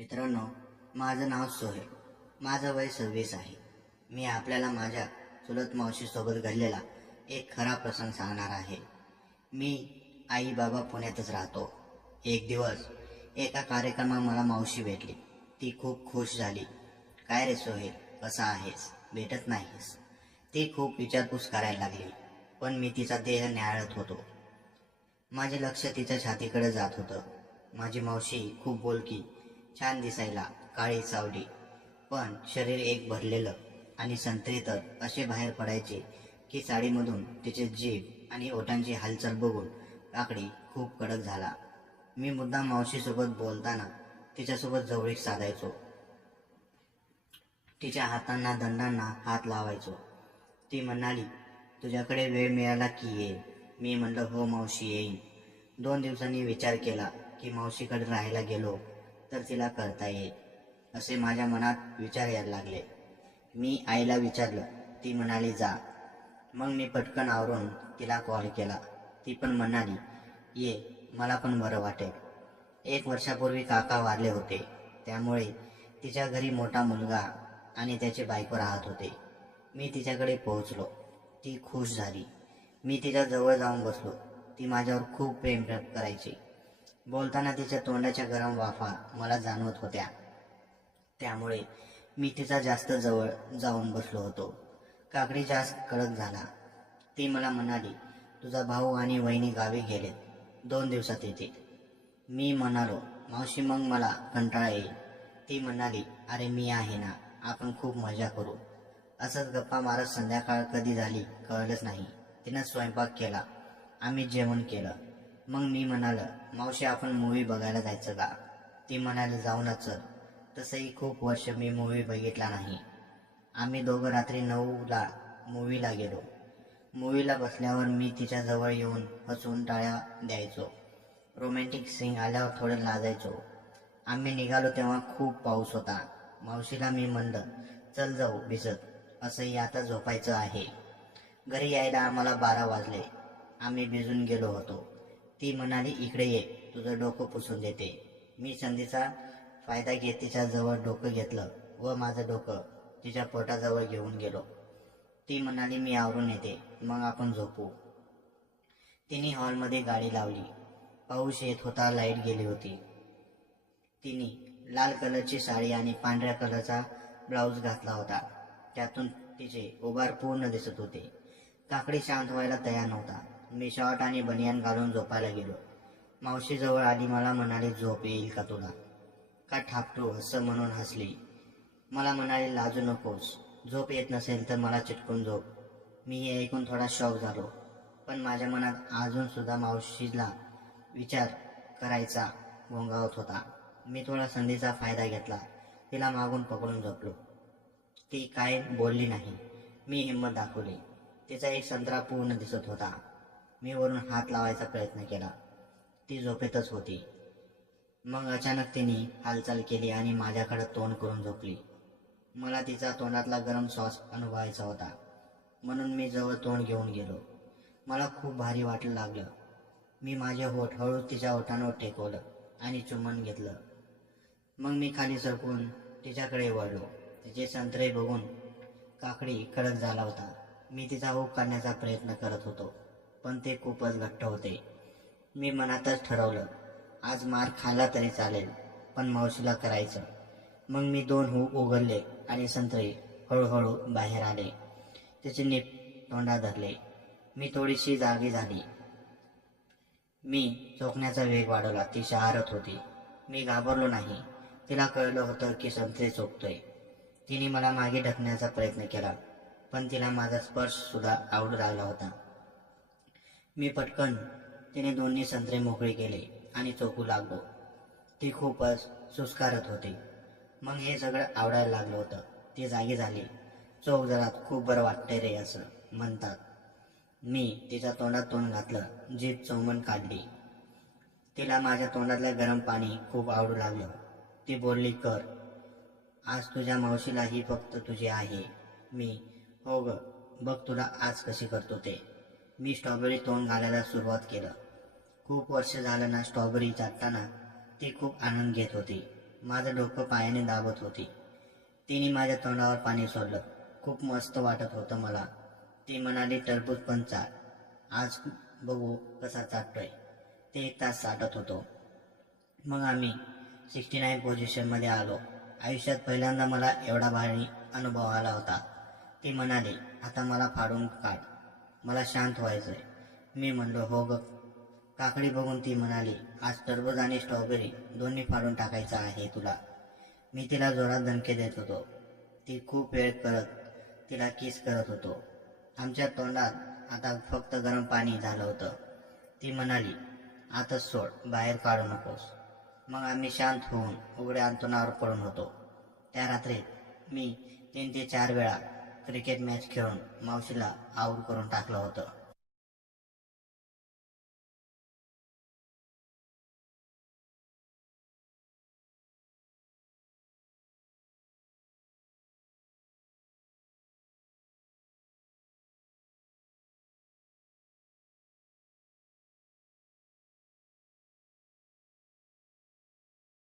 मित्रांनो माझं नाव सोहेल. माझं वय सव्वीस आहे. मी आपल्याला माझ्या चुलत मावशीसोबत घडलेला एक खरा प्रसंग सांगणार आहे. मी आई बाबा पुण्यातच राहतो. एक दिवस एका कार्यक्रमात मला मावशी भेटली. ती खूप खुश झाली. काय रे सोहेल कसा आहेस? भेटत नाहीस. ती खूप विचारपूस करायला लागली पण मी तिचा देह न्याळत होतो. माझे लक्ष तिच्या छातीकडे जात होतं. माझी मावशी खूप बोलकी छान दिसायला काळी सावली. पण शरीर एक भरलेलं आणि संत्री तर असे बाहेर पडायचे की साडीमधून तिचे जीभ आणि ओठांची हालचाल बघून काकडी खूप कडक झाला. मी मुद्दाम मावशीसोबत बोलताना तिच्यासोबत जवळीक साधायचो. तिच्या हातांना दंडांना हात लावायचो. ती म्हणाली तुझ्याकडे वेळ मिळाला की ये मी म्हणलं हो मावशी येईन. दोन दिवसांनी विचार केला की मावशीकडे राहायला गेलो तर तिला करता येईल असे माझ्या मनात विचार यायला लागले. मी आईला विचारलं ती म्हणाली जा. मग मी पटकन आवरून तिला कॉल केला. ती पण म्हणाली ये मला पण बरं वाटेल. एक वर्षापूर्वी काका वारले होते त्यामुळे तिच्या घरी मोठा मुलगा आणि त्याचे बायको राहत होते. मी तिच्याकडे पोहोचलो. ती खुश झाली. मी तिच्या जवळ जाऊन बसलो. ती माझ्यावर खूप प्रेम करायची. बोलताना तिच्या तोंडाच्या गरम वाफा मला जाणवत होत्या. त्यामुळे मी तिचा जास्त जवळ जाऊन बसलो होतो. काकडी जास्त कडक झाला. ती मला म्हणाली तुझा भाऊ आणि वहिनी गावी गेलेत. दोन दिवसात येतील. मी म्हणालो मावशी मग मला कंटाळा येईल. ती म्हणाली अरे मी आहे ना. आपण खूप मजा करू. असंच गप्पा मारत संध्याकाळ कधी झाली कळलंच नाही. तिनं स्वयंपाक केला. आम्ही जेवण केलं. मग मी म्हणालं मावशी आपण मूवी बघायला जायचं का? ती म्हणाली जाऊनच चल. तसंही खूप वर्ष मी मूवी बघितला नाही. आम्ही दोघं रात्री नऊला मूवीला गेलो. मूवीला बसल्यावर मी तिच्या जवळ येऊन हसून टाळ्या द्यायचो. रोमॅन्टिक सीन आल्यावर थोडं लाजायचो. आम्ही निघालो तेव्हा खूप पाऊस होता. मावशीला मी म्हणलं चल जाऊ भिजत. असंही आता झोपायचं आहे. घरी यायला आम्हाला बारा वाजले. आम्ही भिजून गेलो होतो. ती म्हणाली इकडे ये तुझं डोकं पुसून देते मी संधीचा फायदा घेत तिच्या जवळ डोकं घेतलं व माझं डोकं तिच्या पोटाजवळ घेऊन गेलो. ती म्हणाली मी आवरून येते मग आपण झोपू. तिने हॉलमध्ये गाडी लावली. पाऊस येत होता लाइट गेली होती. तिने लाल कलरची साडी आणि पांढऱ्या कलरचा ब्लाऊज घातला होता. त्यातून तिचे उभार पूर्ण दिसत होते. काकडी शांत व्हायला तयार नव्हता. मी शॉर्ट आणि बनियान घालून झोपायला गेलो. मावशीजवळ आधी मला म्हणाली झोप येईल का तुला? का ठापटू असं म्हणून हसली? मला म्हणाले लाजू नकोस. झोप येत नसेल तर मला चिटकून झोप. मी हे ऐकून थोडा शॉक झालो. पण माझ्या मनात अजून सुद्धा मावशीला विचार करायचा गोंगावत होता. मी थोडा संधीचा फायदा घेतला. तिला मागून पकडून झोपलो. ती काय बोलली नाही. मी हिंमत दाखवली. तिचा एक संत्रा पूर्ण दिसत होता. मी वरून हात लावायचा प्रयत्न केला. ती झोपेतच होती. मग अचानक तिने हालचाल केली आणि माझ्याकडे तोंड करून झोपली. मला तिचा तोंडातला गरम श्वास अनुभवायचा होता. म्हणून मी जवळ तोंड घेऊन गेलो. मला खूप भारी वाटलं लागलं. मी माझे होठ हळू तिच्या ओठांवर टेकवलं आणि चुंबन घेतलं. मग मी खाली सरकून तिच्याकडे वळलो. तिचे संत्रे बघून काकडी कडक झाला होता. मी तिचा ओक काढण्याचा प्रयत्न करत होतो. पण ते खूपच घट्ट होते. मी मनातच ठरवलं आज मार खाल्ला तरी चालेल पण मावशीला करायचं. मग मी दोन हू उघडले आणि संत्रे हळूहळू बाहेर आले. तिचे नीप तोंडा धरले. मी थोडीशी जागी झाली. मी चोकण्याचा वेग वाढवला. ती शहारत होती. मी घाबरलो नाही. तिला कळलं होतं की संत्रे चोकतोय तिने मला मागे ढकण्याचा प्रयत्न केला पण तिला माझा स्पर्श सुद्धा आवडू लागला होता. मी पटकन तिने दोन्ही संत्रे मोकळे केले आणि चोखू लागलो. ती खूपच सुस्कारत होती. मग हे सगळं आवडायला लागलं होतं. ती जागी झाली. चोख जरा खूप बरं वाटतंय रे असं म्हणतात. मी तिच्या तोंडात तोंड घातलं जीभ चौमन काढली. तिला माझ्या तोंडातलं गरम पाणी खूप आवडू लागलं. ती बोलली कर. आज तुझ्या मावशीला ही फक्त तुझी आहे. मी हो ग बघ तुला आज कशी करतो ते. मी स्ट्रॉबेरी तोंड घालायला सुरुवात केलं. खूप वर्ष झालं ना स्ट्रॉबेरी चाटताना ती खूप आनंद घेत होती. माझं डोकं पायाने दाबत होती. तिने माझ्या तोंडावर पाणी सोडलं. खूप मस्त वाटत होतं मला. ती म्हणाली टरबूज पण चाट आज बघू कसा चाटतोय. ते एक तास चाटत होतो. मग आम्ही सिक्स्टी नाईन पोझिशनमध्ये आलो. आयुष्यात पहिल्यांदा मला एवढा भारी अनुभव आला होता. ती म्हणाली आता मला फाडून काढ. मला शांत व्हायचंय. मी म्हणलो हो ग. काकडी बघून ती म्हणाली आज टरबूज आणि स्ट्रॉबेरी दोन्ही फाडून टाकायचं आहे तुला. मी तिला जोरात धमके देत होतो. ती खूप वेळ करत तिला किस करत होतो. आमच्या तोंडात आता फक्त गरम पाणी झालं होतं. ती म्हणाली आताच सोड बाहेर काढू नकोस. मग आम्ही शांत होऊन उघड्या अंतुनावर पडून होतो. त्या रात्री मी तीन ते चार वेळा क्रिकेट मॅच खेळून मावशीला आऊट करून टाकलं होतं.